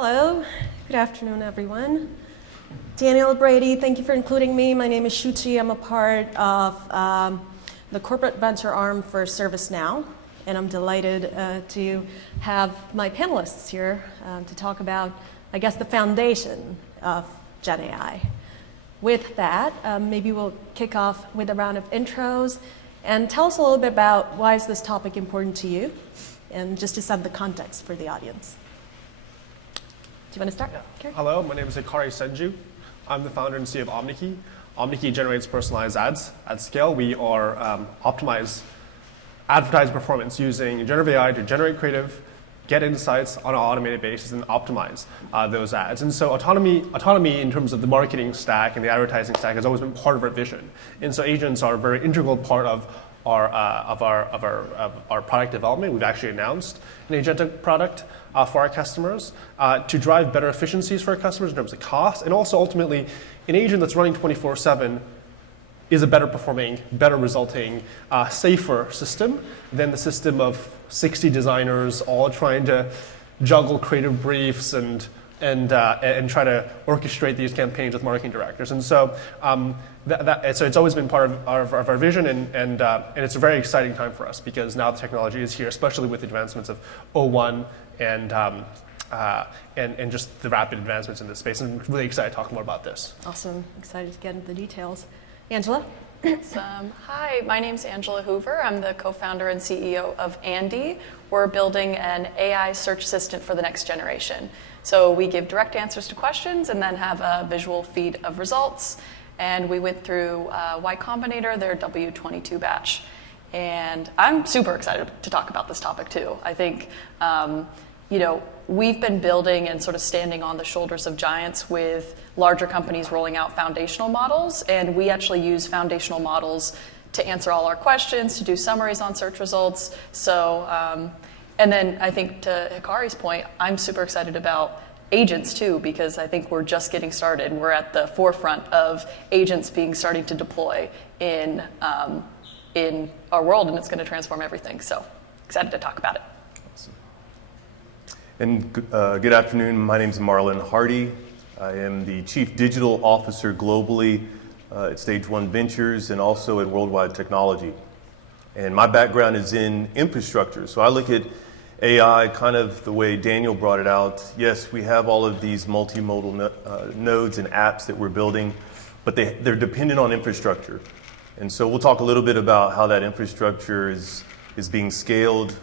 Hello, good afternoon, everyone. Daniel Brady, thank you for including me. My name is Shuchi. I'm a part of the corporate venture arm for ServiceNow, and I'm delighted to have my panelists here to talk about, I guess, the foundation of GenAI. With that, maybe we'll kick off with a round of intros and tell us a little bit about why is this topic important to you, and just to set the context for the audience. Do you want to start? Yeah. Hello, my name is Hikari Senju. I'm the founder and CEO of OmniKey. OmniKey generates personalized ads at scale. We are optimize advertising performance using generative AI to generate creative, get insights on an automated basis, and optimize those ads. And so autonomy in terms of the marketing stack and the advertising stack has always been part of our vision. And so agents are a very integral part of our product development. We've actually announced an agentic product for our customers to drive better efficiencies for our customers in terms of cost, and also ultimately an agent that's running 24/7 is a better performing, better resulting, safer system than the system of 60 designers all trying to juggle creative briefs and try to orchestrate these campaigns with marketing directors. And so, so it's always been part of our vision, and it's a very exciting time for us because now the technology is here, especially with the advancements of O1 and just the rapid advancements in this space. And I'm really excited to talk more about this. Awesome. Excited to get into the details. Angela? Hi, my name's Angela Hoover. I'm the co-founder and CEO of Andy. We're building an AI search assistant for the next generation. So we give direct answers to questions and then have a visual feed of results. And we went through Y Combinator, their W22 batch. And I'm super excited to talk about this topic too. I think, we've been building and sort of standing on the shoulders of giants with larger companies rolling out foundational models. And we actually use foundational models to answer all our questions, to do summaries on search results. So, and then I think to Hikari's point, I'm super excited about agents too, because I think we're just getting started. We're at the forefront of agents starting to deploy in our world, and it's going to transform everything. So excited to talk about it. Awesome. And good afternoon. My name is Marlon Hardy. I am the Chief Digital Officer globally at Stage One Ventures and also at Worldwide Technology. And my background is in infrastructure. So I look at AI kind of the way Daniel brought it out. Yes, we have all of these multimodal nodes and apps that we're building, but they're dependent on infrastructure. And so we'll talk a little bit about how that infrastructure is being scaled,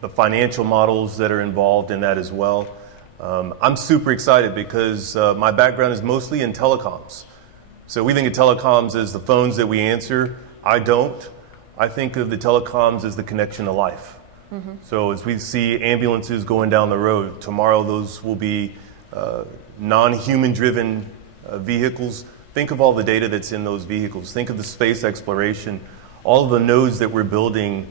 the financial models that are involved in that as well. I'm super excited because my background is mostly in telecoms. So we think of telecoms as the phones that we answer. I don't. I think of the telecoms as the connection to life. Mm-hmm. So as we see ambulances going down the road, tomorrow those will be non-human driven vehicles. Think of all the data that's in those vehicles. Think of the space exploration. All of the nodes that we're building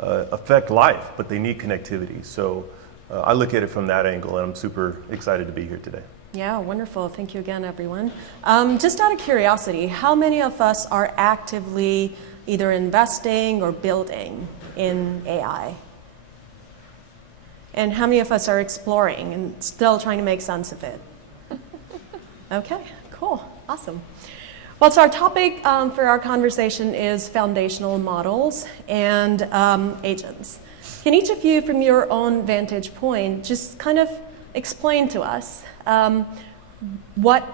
affect life, but they need connectivity. So I look at it from that angle, and I'm super excited to be here today. Yeah, wonderful. Thank you again, everyone. Just out of curiosity, how many of us are actively either investing or building in AI? And how many of us are exploring and still trying to make sense of it? Okay, cool, awesome. Well, so our topic for our conversation is foundational models and agents. Can each of you, from your own vantage point, just kind of explain to us why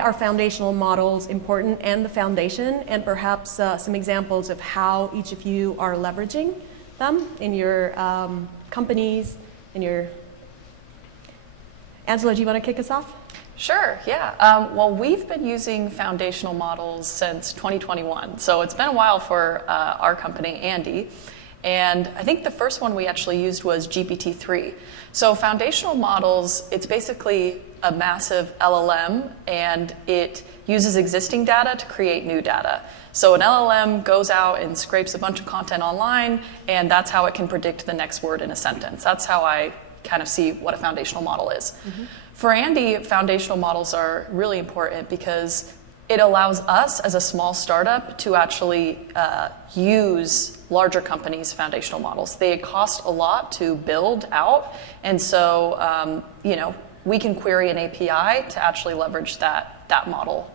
are foundational models important and the foundation, and perhaps some examples of how each of you are leveraging them in your companies, in your... Angela, do you want to kick us off? Sure, yeah. Well, we've been using foundational models since 2021. So it's been a while for our company, Andy. And I think the first one we actually used was GPT-3. So foundational models, it's basically a massive LLM, and it uses existing data to create new data. So an LLM goes out and scrapes a bunch of content online, and that's how it can predict the next word in a sentence. That's how I kind of see what a foundational model is. Mm-hmm. For Andy, foundational models are really important because it allows us as a small startup to actually use larger companies' foundational models. They cost a lot to build out, and so we can query an API to actually leverage that model.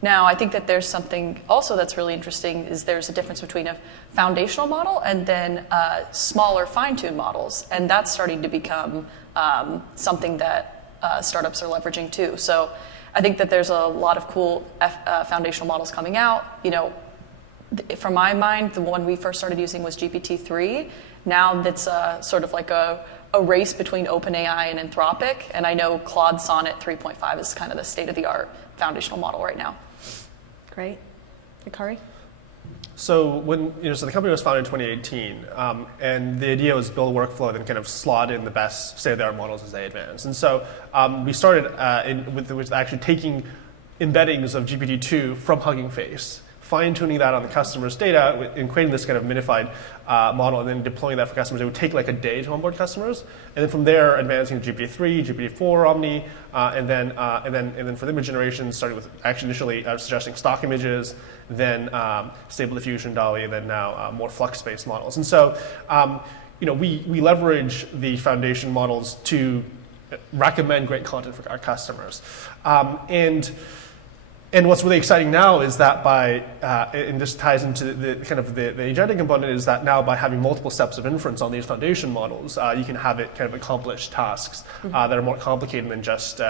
Now, I think that there's something also that's really interesting is there's a difference between a foundational model and then smaller fine-tuned models. And that's starting to become something that startups are leveraging too. So I think that there's a lot of cool foundational models coming out. From my mind, the one we first started using was GPT-3. Now that's sort of like a race between OpenAI and Anthropic. And I know Claude Sonnet 3.5 is kind of the state-of-the-art foundational model right now. Great. Hikari? So so the company was founded in 2018, and the idea was build a workflow that kind of slot in the best state-of-the-art models as they advance. And so we started with actually taking embeddings of GPT-2 from Hugging Face, fine-tuning that on the customer's data and creating this kind of minified model and then deploying that for customers. It would take like a day to onboard customers. And then from there, advancing to GPT-3, GPT-4, Omni, and then for the image generation, starting with actually initially suggesting stock images, then Stable Diffusion, DALL-E, and then now more flux-based models. And so we leverage the foundation models to recommend great content for our customers. And what's really exciting now is that and this ties into the kind of the agentic component, is that now by having multiple steps of inference on these foundation models, you can have it kind of accomplish tasks that are more complicated than just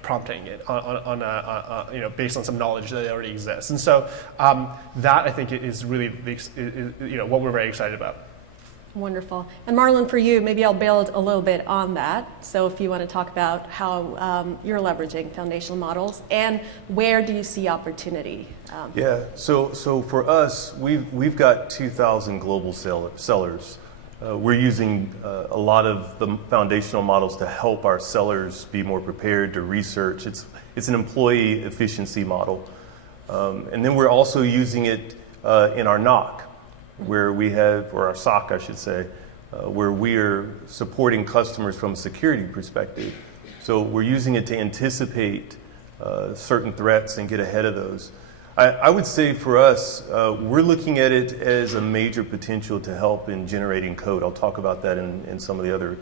prompting it on based on some knowledge that already exists. And so that I think is really what we're very excited about. Wonderful. And Marlon, for you, maybe I'll build a little bit on that. So if you want to talk about how you're leveraging foundational models and where do you see opportunity? So for us, we've got 2,000 global sellers. We're using a lot of the foundational models to help our sellers be more prepared to research. It's an employee efficiency model. And then we're also using it in our NOC, where we have, or our SOC, I should say, where we are supporting customers from a security perspective. So we're using it to anticipate certain threats and get ahead of those. I would say for us, we're looking at it as a major potential to help in generating code. I'll talk about that in some of the other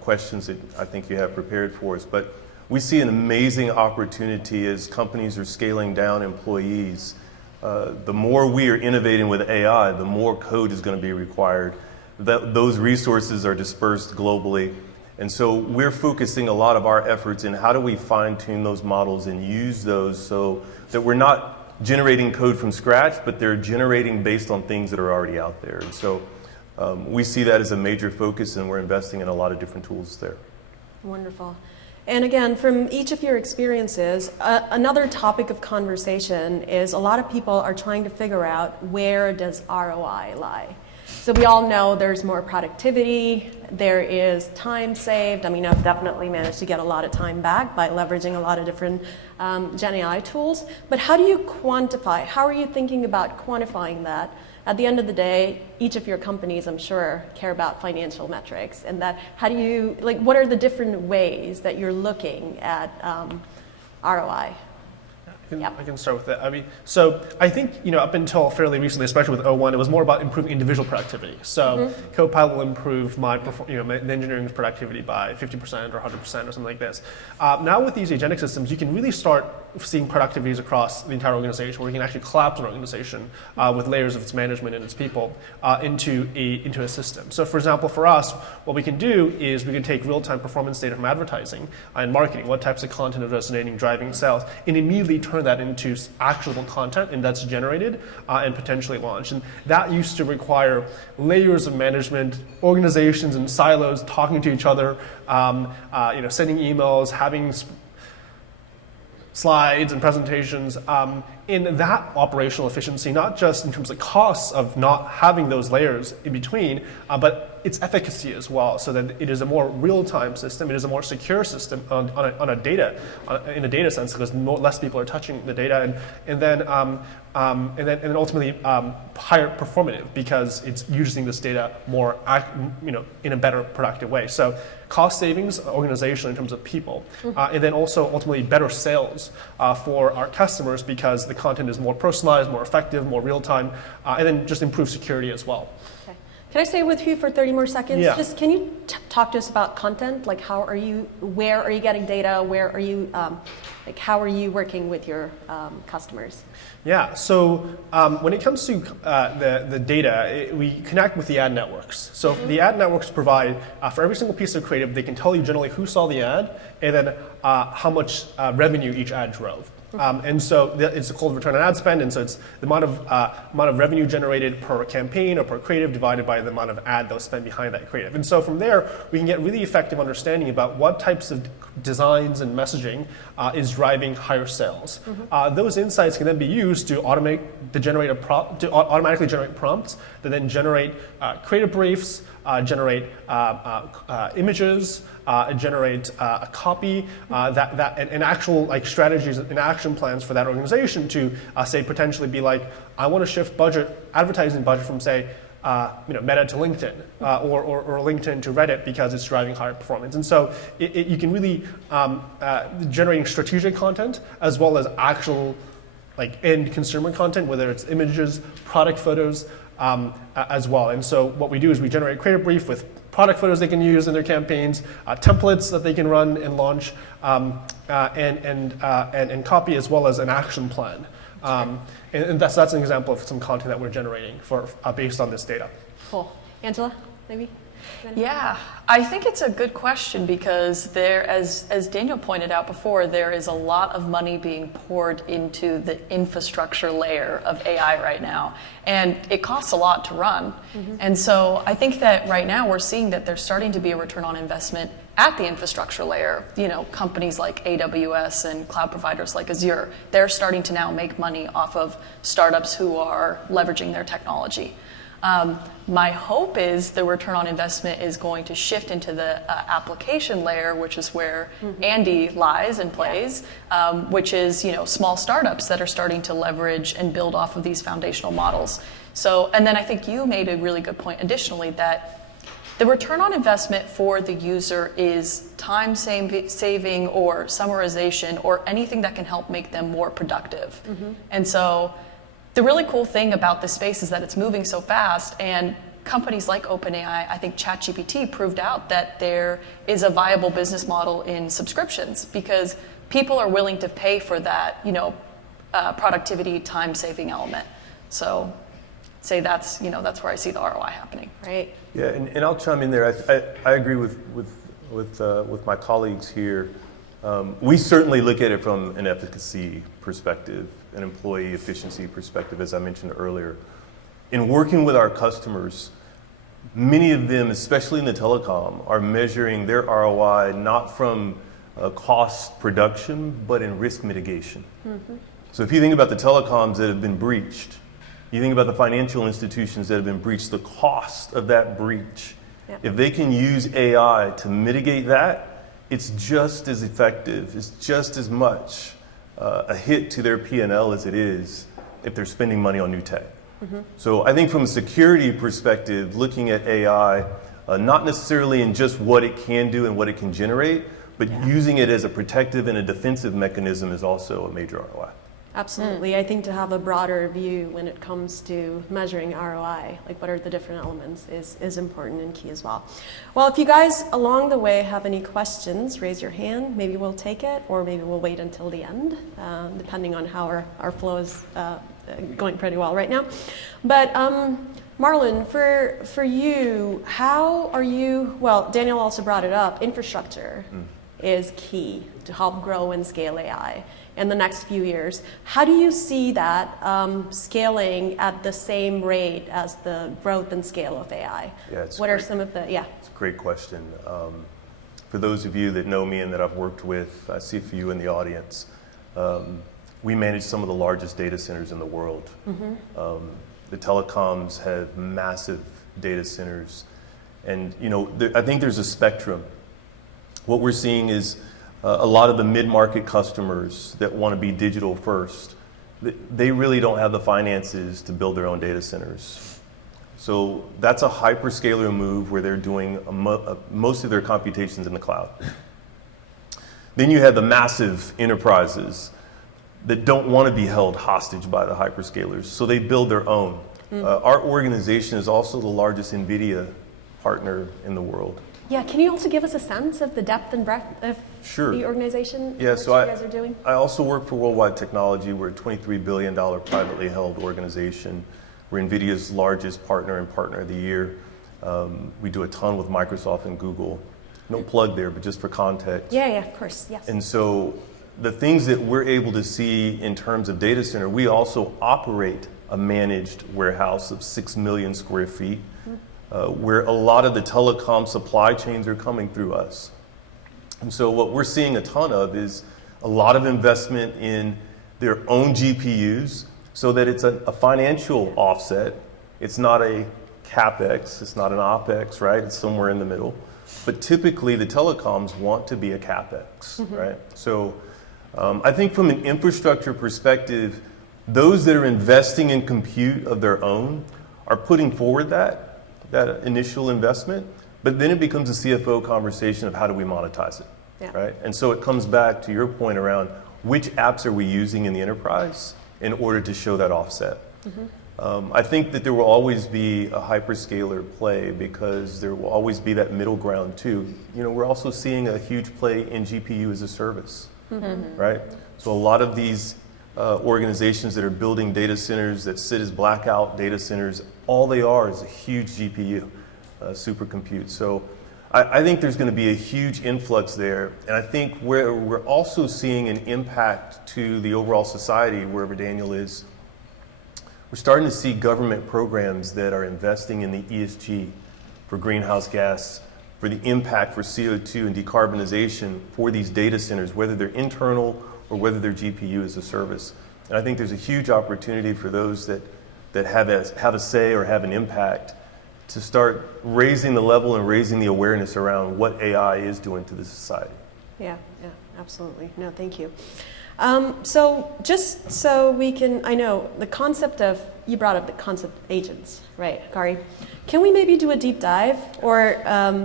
questions that I think you have prepared for us. But we see an amazing opportunity as companies are scaling down employees. The more we are innovating with AI, the more code is going to be required. Those resources are dispersed globally. And so we're focusing a lot of our efforts in how do we fine-tune those models and use those so that we're not generating code from scratch, but they're generating based on things that are already out there. And so we see that as a major focus, and we're investing in a lot of different tools there. Wonderful. And again, from each of your experiences, another topic of conversation is a lot of people are trying to figure out where does ROI lie. So we all know there's more productivity, there is time saved. I mean, I've definitely managed to get a lot of time back by leveraging a lot of different GenAI tools. But how do you quantify? How are you thinking about quantifying that? At the end of the day, each of your companies, I'm sure, care about financial metrics. And that, how do you, what are the different ways that you're looking at ROI? I can start with that. I mean, so I think, up until fairly recently, especially with O1, it was more about improving individual productivity. So Copilot will improve my engineering's productivity by 50% or 100% or something like this. Now with these agentic systems, you can really start seeing productivities across the entire organization, where you can actually collapse an organization with layers of its management and its people into a system. So for example, for us, what we can do is we can take real-time performance data from advertising and marketing, what types of content are resonating, driving sales, and immediately turn that into actionable content, and that's generated and potentially launched. And that used to require layers of management, organizations and silos talking to each other, sending emails, having slides and presentations. In that operational efficiency, not just in terms of costs of not having those layers in between, but its efficacy as well, so that it is a more real-time system, it is a more secure system in a data sense, because less people are touching the data, and then ultimately higher performative, because it's using this data more, in a better productive way. So cost savings organizational in terms of people, and then also ultimately better sales for our customers, because the content is more personalized, more effective, more real-time, and then just improve security as well. Okay. Can I stay with you for 30 more seconds? Yeah. Just can you talk to us about content? Like where are you getting data? Where are you, how are you working with your customers? Yeah, so when it comes to the data, we connect with the ad networks. So the ad networks provide, for every single piece of creative, they can tell you generally who saw the ad and then how much revenue each ad drove. And so it's called return on ad spend, and so it's the amount of revenue generated per campaign or per creative divided by the amount of ad that was spent behind that creative. And so from there, we can get really effective understanding about what types of designs and messaging is driving higher sales. Those insights can then be used to automatically generate prompts that then generate creative briefs, generate images, generate a copy, and actual strategies and action plans for that organization to say potentially be like, I want to shift advertising budget from say Meta to LinkedIn or LinkedIn to Reddit because it's driving higher performance. And so you can really generating strategic content as well as actual end consumer content, whether it's images, product photos, as well. And so what we do is we generate a creative brief with product photos they can use in their campaigns, templates that they can run and launch, and copy as well as an action plan. And that's an example of some content that we're generating based on this data. Cool. Angela, maybe? Yeah, I think it's a good question because as Daniel pointed out before, there is a lot of money being poured into the infrastructure layer of AI right now, and it costs a lot to run. And so I think that right now we're seeing that there's starting to be a return on investment at the infrastructure layer. Companies like AWS and cloud providers like Azure, they're starting to now make money off of startups who are leveraging their technology. My hope is the return on investment is going to shift into the application layer, which is where Andy lies and plays, which is small startups that are starting to leverage and build off of these foundational models. So, and then I think you made a really good point additionally that the return on investment for the user is time saving or summarization or anything that can help make them more productive. And so the really cool thing about this space is that it's moving so fast, and companies like OpenAI, I think ChatGPT proved out that there is a viable business model in subscriptions because people are willing to pay for that, productivity, time-saving element. So, say that's where I see the ROI happening. Right. Yeah, and I'll chime in there. I agree with my colleagues here. We certainly look at it from an efficacy perspective, an employee efficiency perspective, as I mentioned earlier. In working with our customers, many of them, especially in the telecom, are measuring their ROI not from cost production, but in risk mitigation. So if you think about the telecoms that have been breached, you think about the financial institutions that have been breached, the cost of that breach. If they can use AI to mitigate that, it's just as effective, it's just as much a hit to their P&L as it is if they're spending money on new tech. So I think from a security perspective, looking at AI, not necessarily in just what it can do and what it can generate, but using it as a protective and a defensive mechanism is also a major ROI. Absolutely. I think to have a broader view when it comes to measuring ROI, like what are the different elements, is important and key as well. Well, if you guys along the way have any questions, raise your hand. Maybe we'll take it, or maybe we'll wait until the end, depending on how our flow is going pretty well right now. But Marlon, for you, how are you, well, Daniel also brought it up, infrastructure is key to help grow and scale AI in the next few years. How do you see that scaling at the same rate as the growth and scale of AI? What are some of the, It's a great question. For those of you that know me and that I've worked with, I see a few in the audience. We manage some of the largest data centers in the world. The telecoms have massive data centers. And I think there's a spectrum. What we're seeing is a lot of the mid-market customers that want to be digital first, they really don't have the finances to build their own data centers. So that's a hyperscaler move where they're doing most of their computations in the cloud. Then you have the massive enterprises that don't want to be held hostage by the hyperscalers, so they build their own. Our organization is also the largest NVIDIA partner in the world. Yeah, can you also give us a sense of the depth and breadth of Sure. the organization Yeah, work so you guys are doing? I also work for Worldwide Technology. We're a $23 billion privately held organization. We're NVIDIA's largest partner and partner of the year. We do a ton with Microsoft and Google. No plug there, but just for context. Yeah, of course, yes. And so the things that we're able to see in terms of data center, we also operate a managed warehouse of 6 million square feet, where a lot of the telecom supply chains are coming through us. And so what we're seeing a ton of is a lot of investment in their own GPUs so that it's a financial offset. It's not a CapEx, it's not an OpEx, right? It's somewhere in the middle. But typically the telecoms want to be a CapEx, right? So I think from an infrastructure perspective, those that are investing in compute of their own are putting forward that initial investment, but then it becomes a CFO conversation of how do we monetize it, Yeah. right? And so it comes back to your point around which apps are we using in the enterprise in order to show that offset. I think that there will always be a hyperscaler play because there will always be that middle ground too. You know, we're also seeing a huge play in GPU as a service, right? So a lot of these organizations that are building data centers that sit as blackout data centers, all they are is a huge GPU, supercompute. So I think there's going to be a huge influx there. And I think where we're also seeing an impact to the overall society, wherever Daniel is, we're starting to see government programs that are investing in the ESG for greenhouse gas, for the impact for CO2 and decarbonization for these data centers, whether they're internal or whether they're GPU as a service. And I think there's a huge opportunity for those that have a say or have an impact to start raising the level and raising the awareness around what AI is doing to the society. Yeah, absolutely. No, thank you. So just so we can, I know the concept of, you brought up the concept of agents, right, Kari? Can we maybe do a deep dive or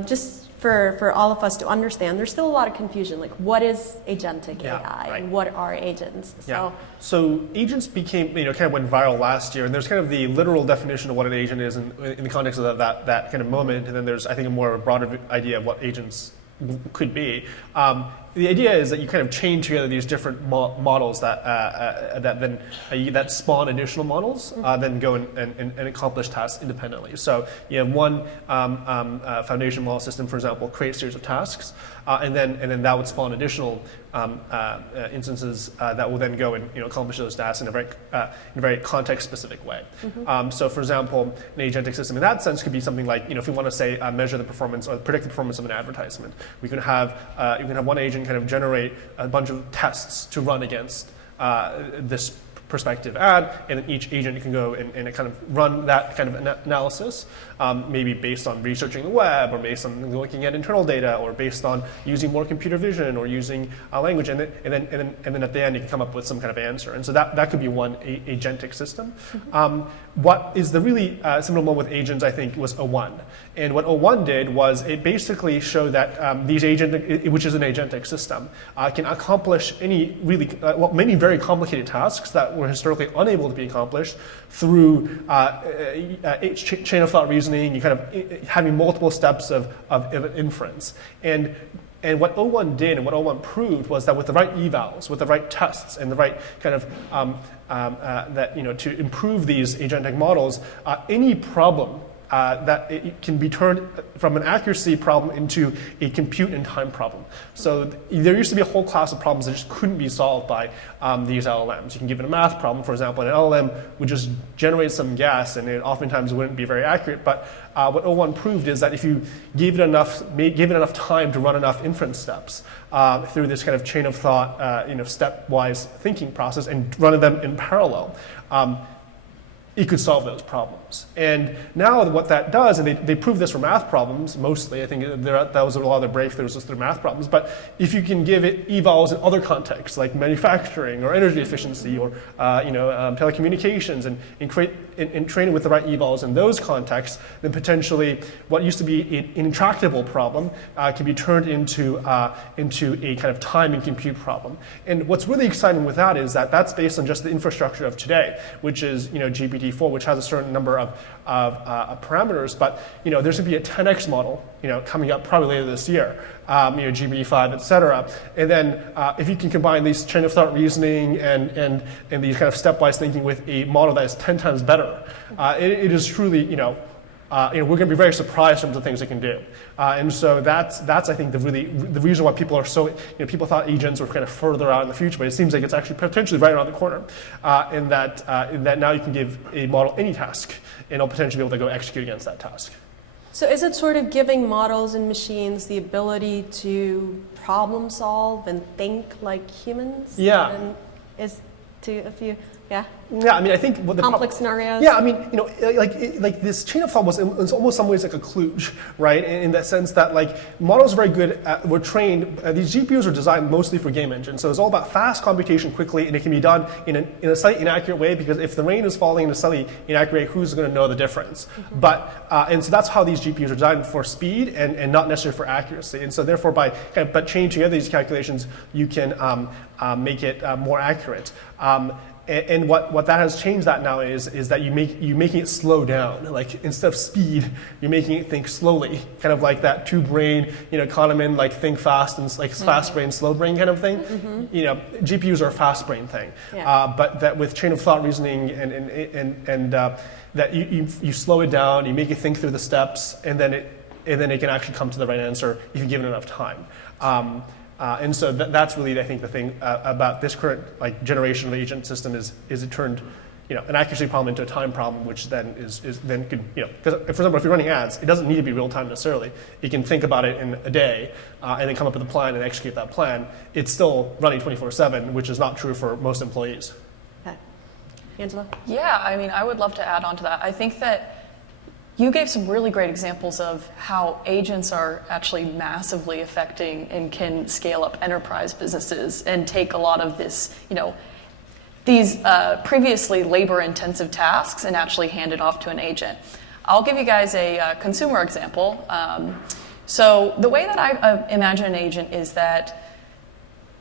just for all of us to understand, there's still a lot of confusion, like what is agentic AI right. and what are agents? So agents became, kind of went viral last year, and there's kind of the literal definition of what an agent is in the context of that kind of moment, and then there's, I think, a more broader idea of what agents could be. The idea is that you kind of chain together these different models that spawn additional models, then go and accomplish tasks independently. So you have one foundation model system, for example, create a series of tasks, and then that would spawn additional instances that will then go and accomplish those tasks in a very context-specific way. So, for example, an agentic system in that sense could be something like, if we want to say measure the performance or predict the performance of an advertisement, we can have one agent kind of generate a bunch of tests to run against this prospective ad, and then each agent can go and kind of run that kind of analysis, maybe based on researching the web, or based on looking at internal data, or based on using more computer vision, or using language, and then at the end you can come up with some kind of answer. And so that could be one agentic system. What is the really similar one with agents, I think, was O1. And what O1 did was it basically showed that these which is an agentic system, can accomplish many very complicated tasks that were historically unable to be accomplished through chain of thought reasoning, you kind of having multiple steps of inference. And what O1 did and what O1 proved was that with the right evals, with the right tests, and the right kind of to improve these agentic models, any problem that it can be turned from an accuracy problem into a compute and time problem. So there used to be a whole class of problems that just couldn't be solved by these LLMs. You can give it a math problem, for example, and an LLM would just generate some guess, and it oftentimes wouldn't be very accurate. But what O1 proved is that if you gave it enough time to run enough inference steps through this kind of chain of thought, stepwise thinking process, and run them in parallel, it could solve those problems. And now what that does, and they prove this for math problems mostly, I think that was a lot of their breakthroughs was through math problems, but if you can give it evals in other contexts like manufacturing or energy efficiency or telecommunications, and and train it with the right evals in those contexts, then potentially what used to be an intractable problem can be turned into a kind of time and compute problem. And what's really exciting with that is that that's based on just the infrastructure of today, which is GPT-4, which has a certain number of parameters. But there's going to be a 10x model coming up probably later this year. GPT-5, et cetera. And then if you can combine these chain of thought reasoning and these kind of stepwise thinking with a model that is 10 times better, it is truly, we're going to be very surprised from the things it can do. And so that's I think the reason why people are so, people thought agents were kind of further out in the future, but it seems like it's actually potentially right around the corner. In that now you can give a model any task, and it'll potentially be able to go execute against that task. So is it sort of giving models and machines the ability to problem solve and think like humans? Yeah. And yeah? Yeah, I mean, I think what the Complex scenarios? Yeah, I mean, like this chain of thought was in almost some ways like a kludge, right? In that sense that models are very good were trained. These GPUs are designed mostly for game engines, so it's all about fast computation quickly, and it can be done in a slightly inaccurate way, because if the rain is falling in a slightly inaccurate way, who's going to know the difference? Mm-hmm. But and so that's how these GPUs are designed, for speed and not necessarily for accuracy. And so therefore, by chaining together these calculations, you can make it more accurate. And what that has changed that now is that you're making it slow down. Like instead of speed, you're making it think slowly, kind of like that two-brain, Kahneman, like think fast and fast brain, slow brain kind of thing. Mm-hmm. GPUs are a fast brain thing, yeah. But that with chain of thought reasoning and that you slow it down, you make it think through the steps, and then it can actually come to the right answer if you give it enough time. And so that's really, I think, the thing about this current generation of agent system is it turned an accuracy problem into a time problem, which then is then could, because for example, if you're running ads, it doesn't need to be real time necessarily. You can think about it in a day and then come up with a plan and execute that plan. It's still running 24/7, which is not true for most employees. Okay. Angela? Yeah, I mean, I would love to add on to that. I think that you gave some really great examples of how agents are actually massively affecting and can scale up enterprise businesses and take a lot of this, these previously labor-intensive tasks and actually hand it off to an agent. I'll give you guys a consumer example. So the way that I imagine an agent is that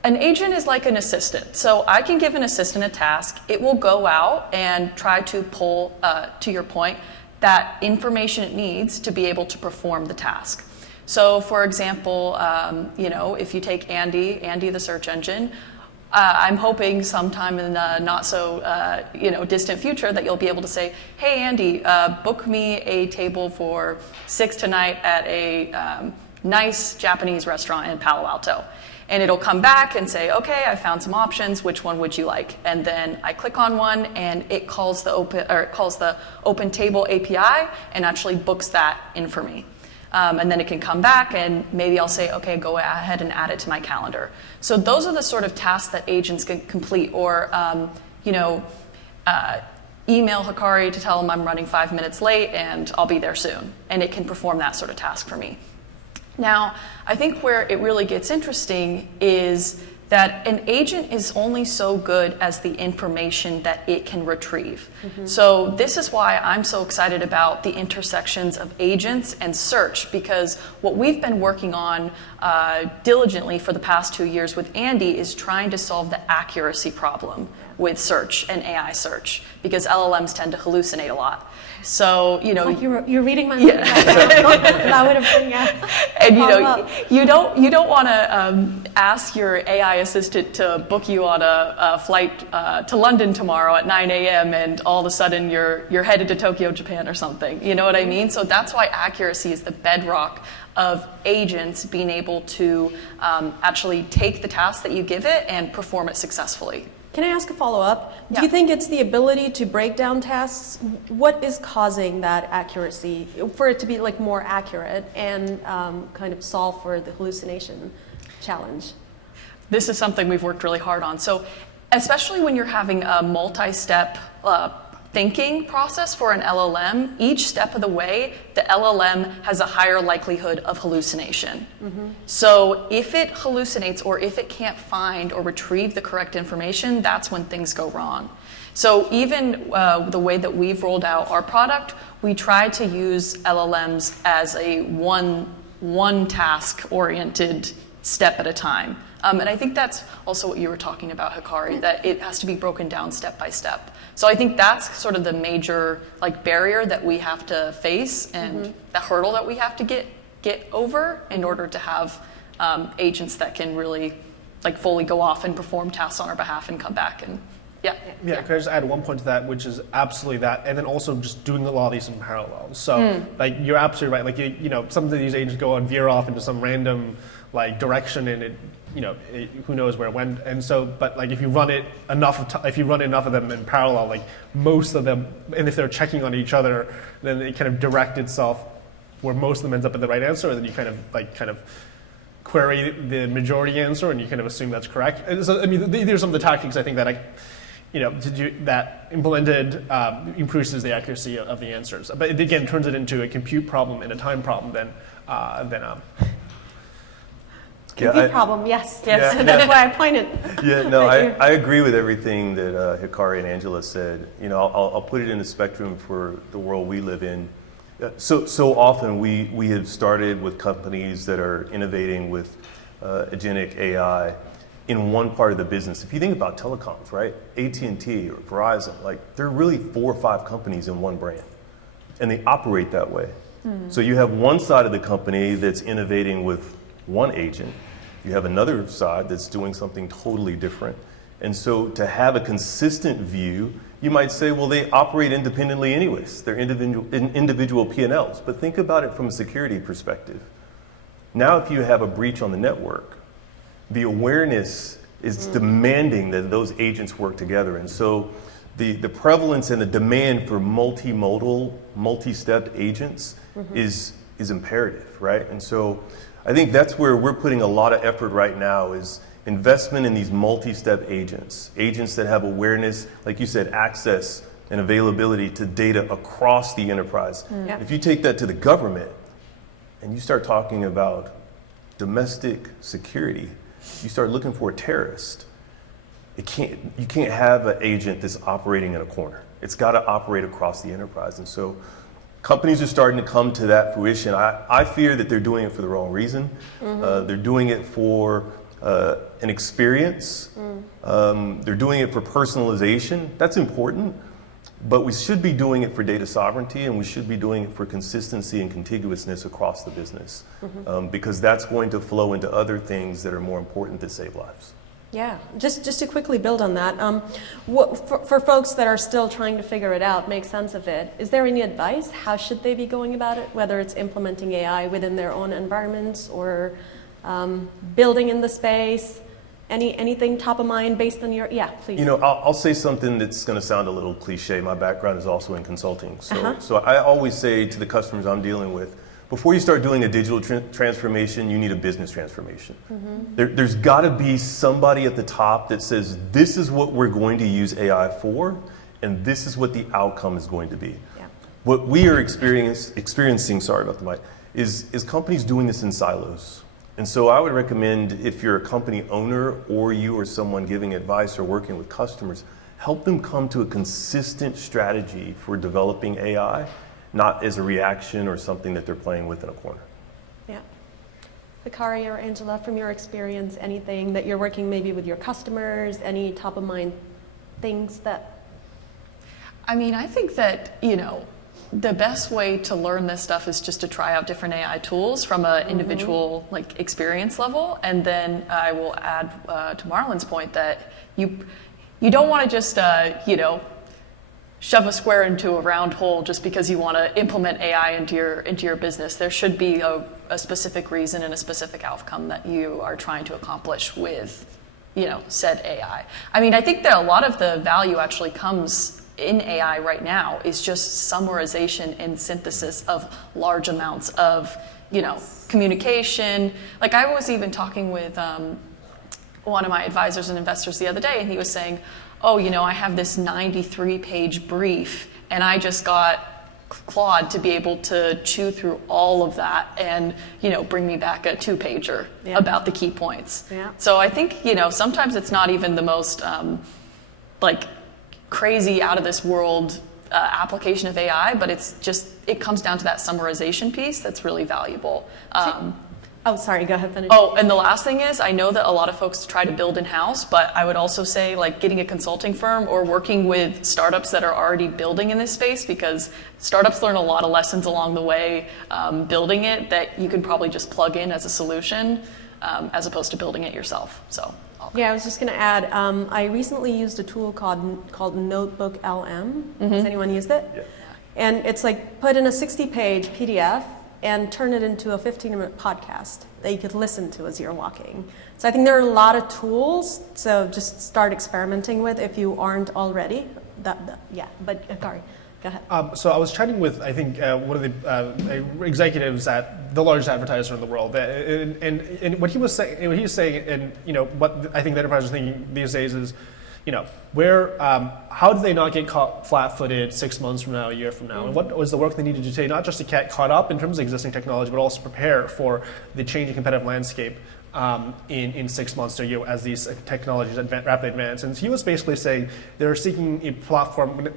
an agent is like an assistant. So I can give an assistant a task. It will go out and try to pull, to your point, that information it needs to be able to perform the task. So for example, if you take Andy the search engine, I'm hoping sometime in the not so distant future that you'll be able to say, hey Andy, book me a table for 6 tonight at a nice Japanese restaurant in Palo Alto. And it'll come back and say, okay, I found some options. Which one would you like? And then I click on one, and it calls the Open Table API and actually books that in for me. And then it can come back, and maybe I'll say, okay, go ahead and add it to my calendar. So those are the sort of tasks that agents can complete, or email Hikari to tell them I'm running 5 minutes late and I'll be there soon. And it can perform that sort of task for me. Now, I think where it really gets interesting is that an agent is only so good as the information that it can retrieve. Mm-hmm. So this is why I'm so excited about the intersections of agents and search, because what we've been working on diligently for the past 2 years with Andy is trying to solve the accuracy problem with search and AI search, because LLMs tend to hallucinate a lot. So, It's like you're reading my mind. Yeah. That would have been, yeah. And you don't want to ask your AI assistant to book you on a flight to London tomorrow at 9 a.m. and all of a sudden you're headed to Tokyo, Japan or something. You know what I mean? So that's why accuracy is the bedrock of agents being able to actually take the task that you give it and perform it successfully. Can I ask a follow-up? Yeah. Do you think it's the ability to break down tasks? What is causing that accuracy, for it to be more accurate and kind of solve for the hallucination challenge? This is something we've worked really hard on. So especially when you're having a multi-step thinking process for an LLM, each step of the way, the LLM has a higher likelihood of hallucination. So if it hallucinates or if it can't find or retrieve the correct information, that's when things go wrong. So even the way that we've rolled out our product, we try to use LLMs as a one task-oriented step at a time. And I think that's also what you were talking about, Hikari, that it has to be broken down step by step. So I think that's sort of the major barrier that we have to face and the hurdle that we have to get over in order to have agents that can really fully go off and perform tasks on our behalf and come back and Yeah, can I just add one point to that, which is absolutely that, and then also just doing a lot of these in parallel. So, you're absolutely right. Some of these agents go and veer off into some random direction, and who knows where it went. And so, but if you run it enough of them in parallel, most of them, and if they're checking on each other, then it kind of direct itself where most of them ends up at the right answer, and then you kind of query the majority answer, and you kind of assume that's correct. And so, these are some of the tactics I think that to do that implemented increases the accuracy of the answers. But it again turns it into a compute problem and a time problem compute problem, yes. Yeah. That's why I pointed. Yeah, no, I agree with everything that Hikari and Angela said. I'll put it in the spectrum for the world we live in. So often we have started with companies that are innovating with agentic AI in one part of the business. If you think about telecoms, right? AT&T or Verizon, there are really 4 or 5 companies in one brand, and they operate that way. So you have one side of the company that's innovating with one agent. You have another side that's doing something totally different. And so to have a consistent view, you might say, well, they operate independently anyways. They're individual P&Ls. But think about it from a security perspective. Now, if you have a breach on the network, the awareness is demanding that those agents work together. And so the prevalence and the demand for multimodal, multi-step agents is imperative, right? And so I think that's where we're putting a lot of effort right now is investment in these multi-step agents that have awareness, like you said, access and availability to data across the enterprise. If you take that to the government and you start talking about domestic security, you start looking for a terrorist. You can't have an agent that's operating in a corner. It's got to operate across the enterprise. And so companies are starting to come to that fruition. I fear that they're doing it for the wrong reason. They're doing it for an experience. They're doing it for personalization. That's important. But we should be doing it for data sovereignty, and we should be doing it for consistency and contiguousness across the business, because that's going to flow into other things that are more important that save lives. Yeah, just to quickly build on that, for folks that are still trying to figure it out, make sense of it, is there any advice? How should they be going about it, whether it's implementing AI within their own environments or building in the space? Anything top of mind based on your, please. I'll say something that's going to sound a little cliche. My background is also in consulting. So I always say to the customers I'm dealing with, before you start doing a digital transformation, you need a business transformation. There's got to be somebody at the top that says, this is what we're going to use AI for, and this is what the outcome is going to be. Yeah. What we are experiencing, sorry about the mic, is companies doing this in silos. And so I would recommend, if you're a company owner or you or someone giving advice or working with customers, help them come to a consistent strategy for developing AI, not as a reaction or something that they're playing with in a corner. Yeah. Hikari or Angela, from your experience, anything that you're working maybe with your customers, any top of mind things that? I think that, the best way to learn this stuff is just to try out different AI tools from an individual experience level. And then I will add to Marlon's point that you don't want to just shove a square into a round hole just because you want to implement AI into your business. There should be a specific reason and a specific outcome that you are trying to accomplish with said AI. I think that a lot of the value actually comes in AI right now is just summarization and synthesis of large amounts of, communication. I was even talking with one of my advisors and investors the other day, and he was saying, oh, I have this 93-page brief, and I just got Claude to be able to chew through all of that and, bring me back a 2-pager about the key points. Yeah. So I think, sometimes it's not even the most crazy out of this world application of AI, but it comes down to that summarization piece that's really valuable. Oh, sorry, go ahead, finish. Oh, and the last thing is, I know that a lot of folks try to build in-house, but I would also say getting a consulting firm or working with startups that are already building in this space, because startups learn a lot of lessons along the way building it that you can probably just plug in as a solution as opposed to building it yourself. So. Yeah, I was just going to add, I recently used a tool called Notebook LM. Has anyone used it? Yeah. And it's put in a 60-page PDF and turn it into a 15-minute podcast that you could listen to as you're walking. So I think there are a lot of tools, so just start experimenting with if you aren't already. But Gary, go ahead. So I was chatting with, I think, one of the executives at the largest advertiser in the world, and what he was saying, and what I think the enterprise is thinking these days is, how do they not get caught flat-footed 6 months from now, a year from now? And what was the work they needed to do today, not just to get caught up in terms of existing technology, but also prepare for the changing competitive landscape in 6 months to a year as these technologies rapidly advance. And he was basically saying they're seeking a platform,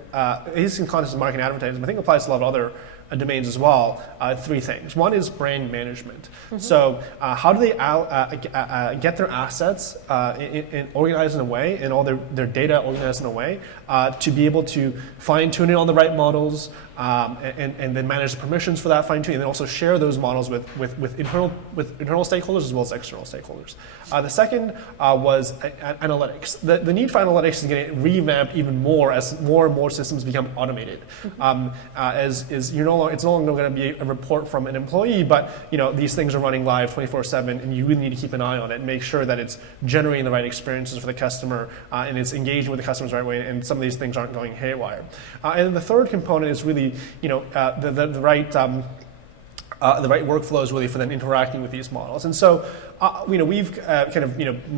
he's in context of marketing and advertising, but I think it applies to a lot of other domains as well. 3 things. One is brand management. So how do they get their assets organized in a way, and all their data organized in a way to be able to fine tune it on the right models, and then manage the permissions for that fine tuning, and then also share those models with internal stakeholders as well as external stakeholders. The second was analytics. The need for analytics is getting revamped even more as more and more systems become automated. It's no longer going to be a report from an employee, but these things are running live 24/7, and you really need to keep an eye on it and make sure that it's generating the right experiences for the customer and it's engaging with the customers the right way, and some of these things aren't going haywire. And then the third component is really the right workflows really for them interacting with these models. And so we've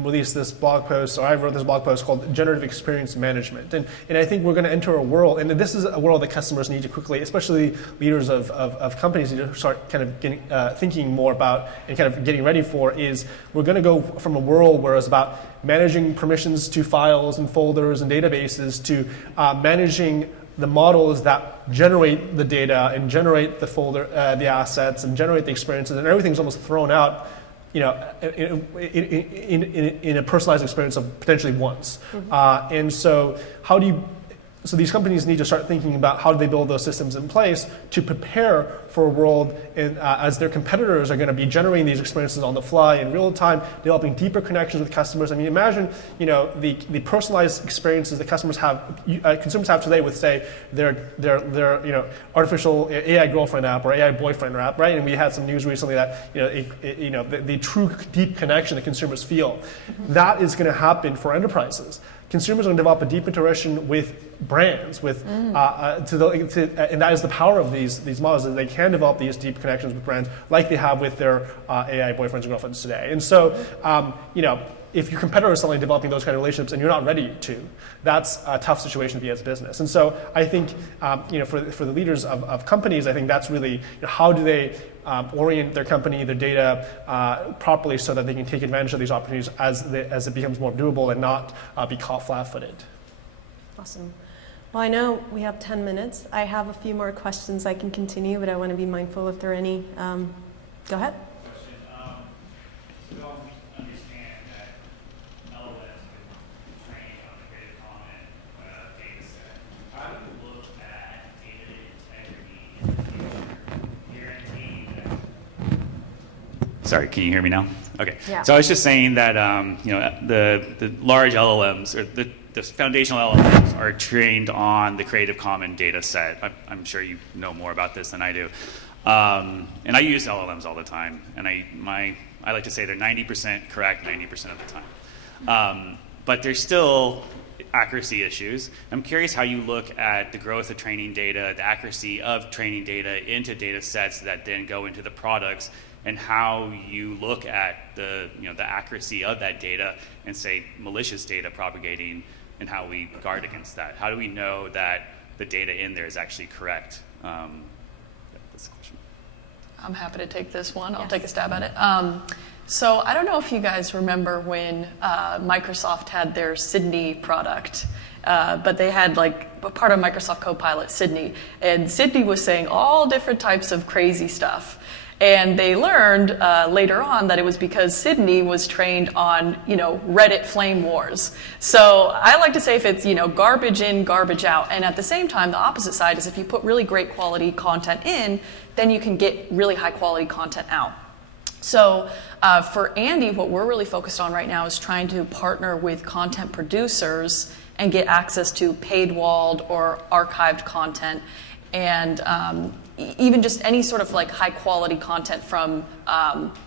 released this blog post, or I wrote this blog post called Generative Experience Management. And I think we're going to enter a world, and this is a world that customers need to quickly, especially leaders of companies, need to start kind of getting, thinking more about and kind of getting ready for, is we're going to go from a world where it's about managing permissions to files and folders and databases to managing the models that generate the data and generate the folder, the assets, and generate the experiences, and everything's almost thrown out, in a personalized experience of potentially once. And so so these companies need to start thinking about how do they build those systems in place to prepare for a world as their competitors are going to be generating these experiences on the fly in real time, developing deeper connections with customers. I mean, imagine the personalized experiences that consumers have today with, say, their artificial AI girlfriend app or AI boyfriend app, right? And we had some news recently that the true deep connection that consumers feel, that is going to happen for enterprises. Consumers are going to develop a deep interaction with brands, and that is the power of these models, that they can develop these deep connections with brands like they have with their AI boyfriends and girlfriends today. And so, if your competitor is suddenly developing those kind of relationships and you're not ready to, that's a tough situation to be as a business. And so I think, for the leaders of companies, I think that's really how do they orient their company, their data properly so that they can take advantage of these opportunities as it becomes more doable and not be caught flat-footed. Awesome. Well, I know we have 10 minutes. I have a few more questions I can continue, but I want to be mindful if there are any. Go ahead. Sorry, can you hear me now? Okay. Yeah. So I was just saying that the large LLMs, or the foundational LLMs, are trained on the Creative Commons data set. I'm sure you know more about this than I do. And I use LLMs all the time, and I like to say they're 90% correct 90% of the time. But there's still accuracy issues. I'm curious how you look at the growth of training data, the accuracy of training data into data sets that then go into the products. and how you look at the accuracy of that data and say malicious data propagating, and how we guard against that. How do we know that the data in there is actually correct? That's the question. I'm happy to take this one. I'll Yes. take a stab at it. So I don't know if you guys remember when Microsoft had their Sydney product, but they had like a part of Microsoft Copilot, Sydney, and Sydney was saying all different types of crazy stuff. And they learned later on that it was because Sydney was trained on, Reddit flame wars. So I like to say if it's, garbage in, garbage out. And at the same time, the opposite side is if you put really great quality content in, then you can get really high quality content out. So for Andy, what we're really focused on right now is trying to partner with content producers and get access to paid walled or archived content, and even just any sort of like high quality content from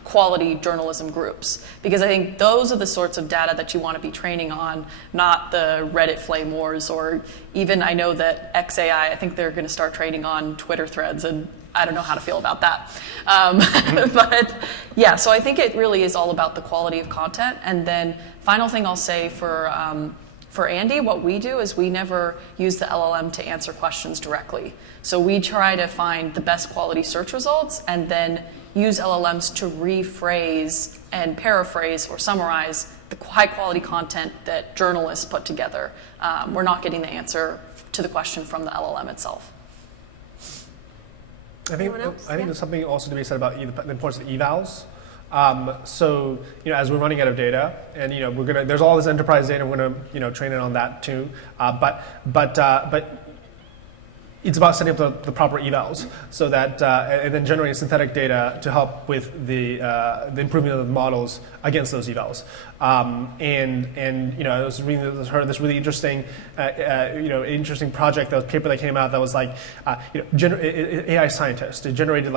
quality journalism groups. Because I think those are the sorts of data that you want to be training on, not the Reddit flame wars, or even I know that XAI, I think they're going to start training on Twitter threads, and I don't know how to feel about that. But yeah, so I think it really is all about the quality of content. And then final thing I'll say for Andy, what we do is we never use the LLM to answer questions directly. So we try to find the best quality search results and then use LLMs to rephrase and paraphrase or summarize the high quality content that journalists put together. We're not getting the answer to the question from the LLM itself. I think Anyone else? there's something also to be said about the importance of evals. So as we're running out of data, and there's all this enterprise data, we're gonna train it on that too. But it's about setting up the proper evals, so that and then generating synthetic data to help with the improvement of the models against those evals. I was heard this really interesting interesting project, that was paper that came out that was like AI scientist. It generated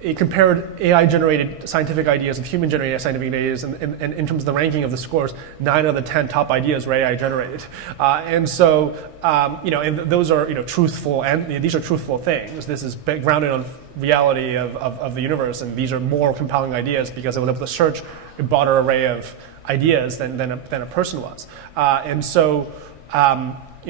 it compared AI-generated scientific ideas with human-generated scientific ideas, and in terms of the ranking of the scores, 9 of the 10 top ideas were AI-generated. And those are truthful, and these are truthful things. This is grounded on reality of the universe, and these are more compelling ideas because it was able to search a broader array of ideas than a person was.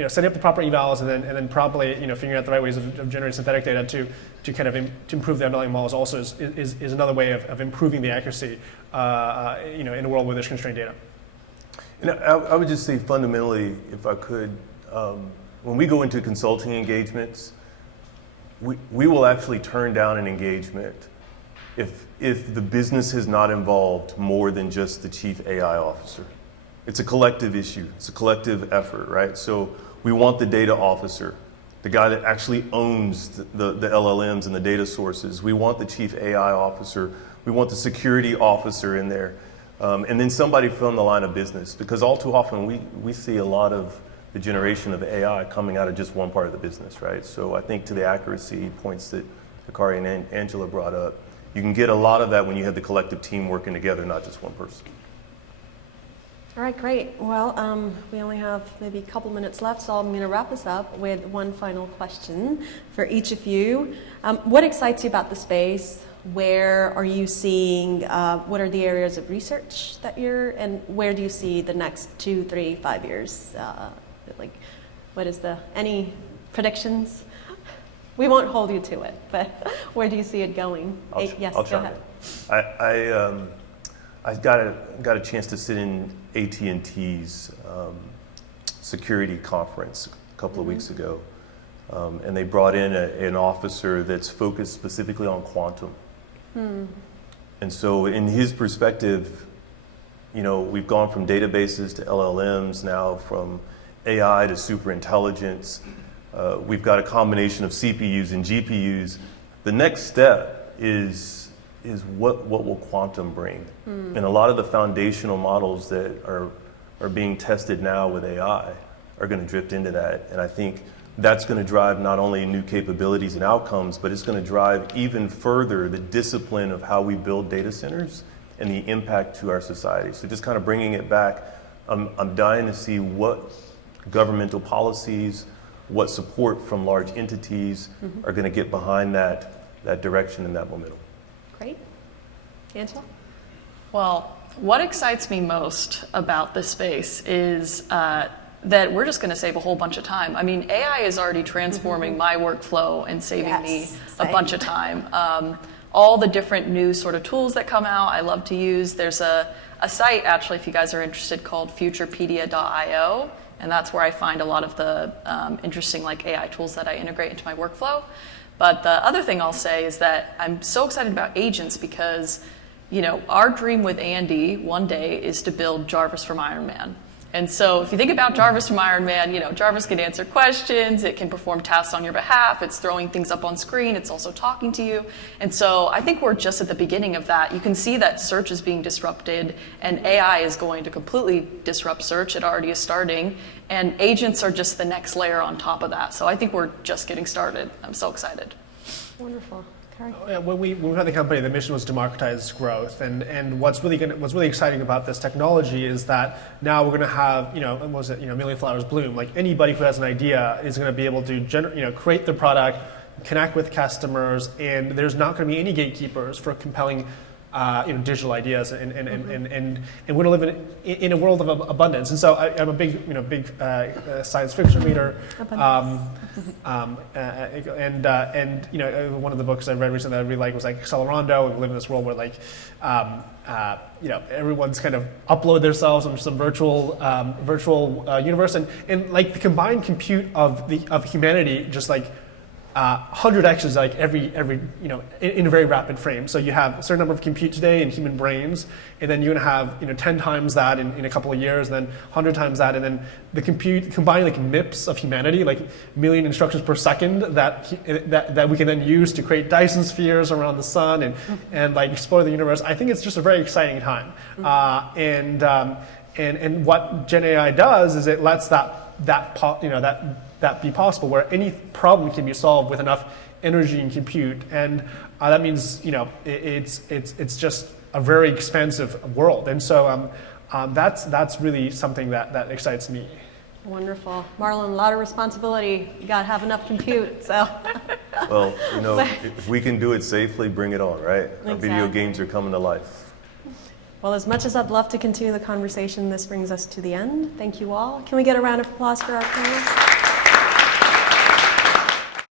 Setting up the proper evals and then probably figuring out the right ways of generating synthetic data to kind of to improve the underlying models also is another way of improving the accuracy in a world where there's constrained data. And I would just say fundamentally, if I could, when we go into consulting engagements, we will actually turn down an engagement if the business is not involved more than just the chief AI officer. It's a collective issue. It's a collective effort, right? So we want the data officer, the guy that actually owns the LLMs and the data sources. We want the chief AI officer. We want the security officer in there. And then somebody from the line of business, because all too often we see a lot of the generation of AI coming out of just one part of the business, right? So I think to the accuracy points that Hikari and Angela brought up, you can get a lot of that when you have the collective team working together, not just one person. All right, great. Well, we only have maybe a couple minutes left, so I'm going to wrap this up with one final question for each of you. What excites you about the space? Where are you seeing, what are the areas of research that and where do you see the next 2, 3, 5 years? Any predictions? We won't hold you to it, but where do you see it going? Yes, I'll go try. ahead. I got a chance to sit in AT&T's security conference a couple of weeks ago, and they brought in an officer that's focused specifically on quantum. And so in his perspective, we've gone from databases to LLMs, now from AI to superintelligence. We've got a combination of CPUs and GPUs. The next step is what will quantum bring? And a lot of the foundational models that are being tested now with AI are going to drift into that. And I think that's going to drive not only new capabilities and outcomes, but it's going to drive even further the discipline of how we build data centers and the impact to our society. So just kind of bringing it back, I'm dying to see what governmental policies, what support from large entities are going to get behind that direction and that momentum. Great. Angela? Well, what excites me most about this space is that we're just going to save a whole bunch of time. I mean, AI is already transforming my workflow and saving me Yes, a same. bunch of time. All the different new sort of tools that come out, I love to use. There's a site, actually, if you guys are interested, called futurepedia.io, and that's where I find a lot of the interesting like AI tools that I integrate into my workflow. But the other thing I'll say is that I'm so excited about agents because, you know, our dream with Andy one day is to build Jarvis from Iron Man. And so if you think about Jarvis from Iron Man, you know, Jarvis can answer questions, it can perform tasks on your behalf, it's throwing things up on screen, it's also talking to you. And so I think we're just at the beginning of that. You can see that search is being disrupted, and AI is going to completely disrupt search. It already is starting, and agents are just the next layer on top of that. So I think we're just getting started. I'm so excited. Wonderful. Carrie? Yeah, when we had the company, the mission was democratize growth, and what's really exciting about this technology is that now we're going to have, what was it, million flowers bloom. Like anybody who has an idea is going to be able to create the product, connect with customers, and there's not going to be any gatekeepers for compelling digital ideas, and we're going to live in a world of abundance. And so I'm a big science fiction reader, one of the books I read recently that I really liked was like Accelerando. We live in this world where everyone's kind of upload themselves into some virtual universe, and like the combined compute of humanity just like 100x's like every in a very rapid frame. So you have a certain number of compute today in human brains, and then you're going to have 10 times that in a couple of years, then 100 times that, and then the compute combined like MIPS of humanity, like million instructions per second that we can then use to create Dyson spheres around the sun and like explore the universe. I think it's just a very exciting time, and what GenAI does is it lets that be possible, where any problem can be solved with enough energy and compute, and that means it's just a very expansive world, and so that's really something that excites me. Wonderful. Marlon, a lot of responsibility. You got to have enough compute, so. Well, if we can do it safely, bring it on, right? Our video Exactly. games are coming to life. Well, as much as I'd love to continue the conversation, this brings us to the end. Thank you all. Can we get a round of applause for our panelists?